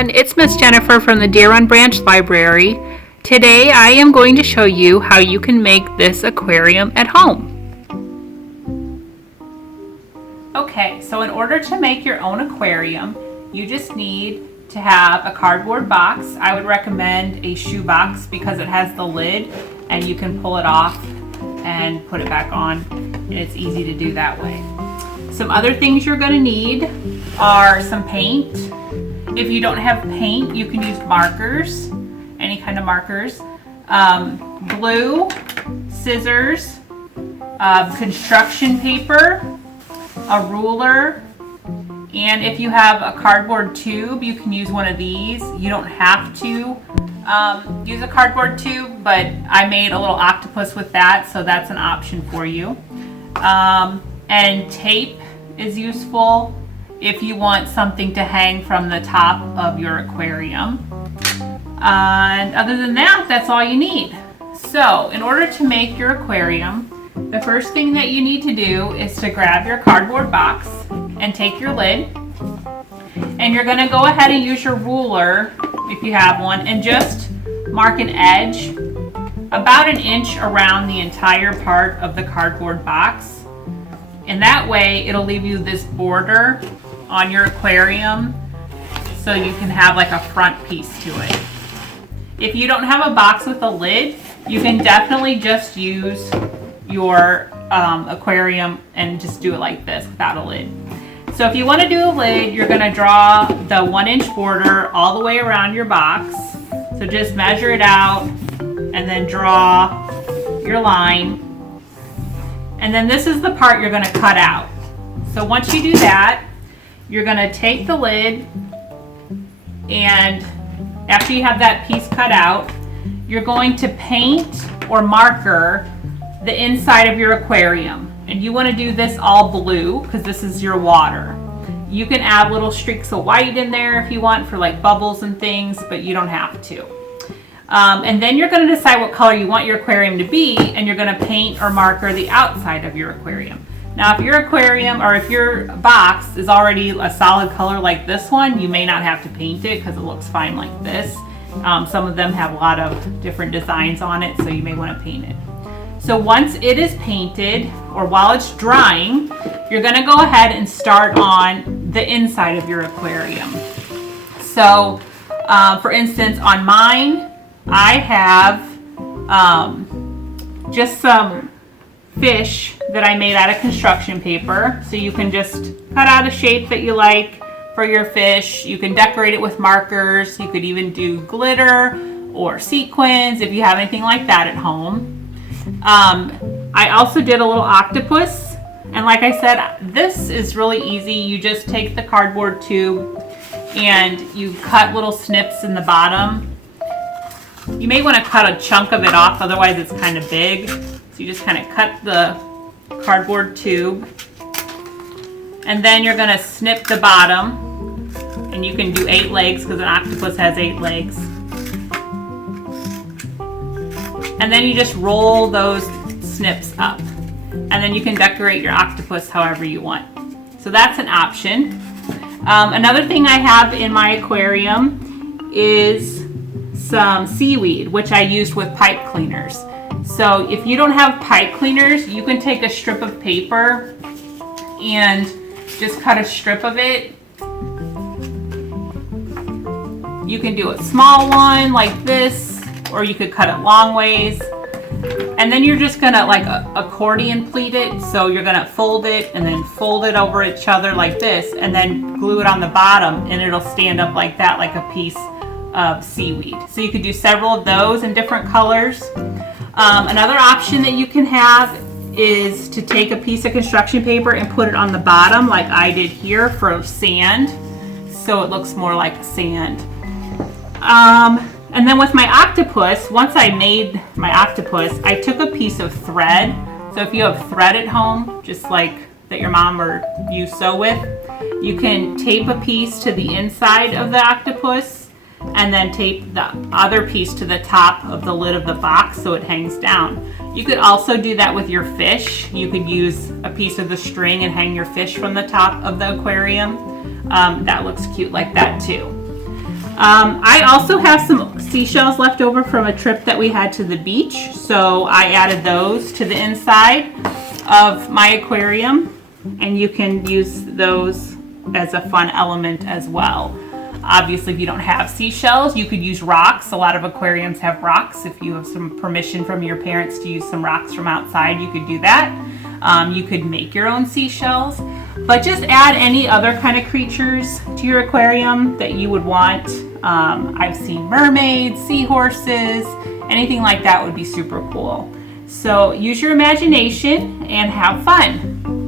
everyone, it's Miss Jennifer from the Deer Run Branch Library. Today I am going to show you how you can make this aquarium at home. Okay, so in order to make your own aquarium, you just need to have a cardboard box. I would recommend a shoe box because it has the lid and you can pull it off and put it back on, and it's easy to do that way. Some other things you're going to need are some paint. If you don't have paint, you can use markers, any kind of markers, glue, scissors, construction paper, a ruler, and if you have a cardboard tube, you can use one of these. You don't have to use a cardboard tube, but I made a little octopus with that, so that's an option for you. And tape is useful if you want something to hang from the top of your aquarium. And other than that, that's all you need. So in order to make your aquarium, the first thing that you need to do is to grab your cardboard box and take your lid. And you're gonna go ahead and use your ruler, if you have one, and just mark an edge about an inch around the entire part of the cardboard box. And that way it'll leave you this border on your aquarium so you can have like a front piece to it. If you don't have a box with a lid, you can definitely just use your aquarium and just do it like this without a lid. So if you want to do a lid, you're going to draw the 1-inch border all the way around your box. So just measure it out and then draw your line. And then this is the part you're going to cut out. So once you do that, you're going to take the lid, and after you have that piece cut out, you're going to paint or marker the inside of your aquarium. And you want to do this all blue because this is your water. You can add little streaks of white in there if you want for like bubbles and things, but you don't have to. And then you're going to decide what color you want your aquarium to be, and you're going to paint or marker the outside of your aquarium. Now if your aquarium or if your box is already a solid color like this one, you may not have to paint it because it looks fine like this. Some of them have a lot of different designs on it, so you may want to paint it. So once it is painted, or while it's drying, you're going to go ahead and start on the inside of your aquarium. So for instance, on mine, I have just some fish that I made out of construction paper. So you can just cut out a shape that you like for your fish. You can decorate it with markers. You could even do glitter or sequins if you have anything like that at home. I also did a little octopus, and like I said, this is really easy. You just take the cardboard tube and you cut little snips in the bottom. You may want to cut a chunk of it off, otherwise it's kind of big. So you just kind of cut the cardboard tube, and then you're going to snip the bottom, and you can do 8 legs because an octopus has 8 legs. And then you just roll those snips up, and then you can decorate your octopus however you want. So that's an option. Another thing I have in my aquarium is some seaweed, which I used with pipe cleaners. So if you don't have pipe cleaners, you can take a strip of paper and just cut a strip of it. You can do a small one like this, or you could cut it long ways. And then you're just gonna like accordion pleat it. So you're gonna fold it and then fold it over each other like this, and then glue it on the bottom, and it'll stand up like that, like a piece of seaweed. So you could do several of those in different colors. Another option that you can have is to take a piece of construction paper and put it on the bottom like I did here for sand, so it looks more like sand. And then with my octopus, once I made my octopus, I took a piece of thread. So if you have thread at home, just like that your mom or you sew with, you can tape a piece to the inside of the octopus and then tape the other piece to the top of the lid of the box so it hangs down. You could also do that with your fish. You could use a piece of the string and hang your fish from the top of the aquarium. That looks cute like that too. I also have some seashells left over from a trip that we had to the beach, so I added those to the inside of my aquarium, and you can use those as a fun element as well. Obviously, if you don't have seashells, you could use rocks. A lot of aquariums have rocks. If you have some permission from your parents to use some rocks from outside, you could do that. You could make your own seashells, but just add any other kind of creatures to your aquarium that you would want. I've seen mermaids, seahorses, anything like that would be super cool. So use your imagination and have fun.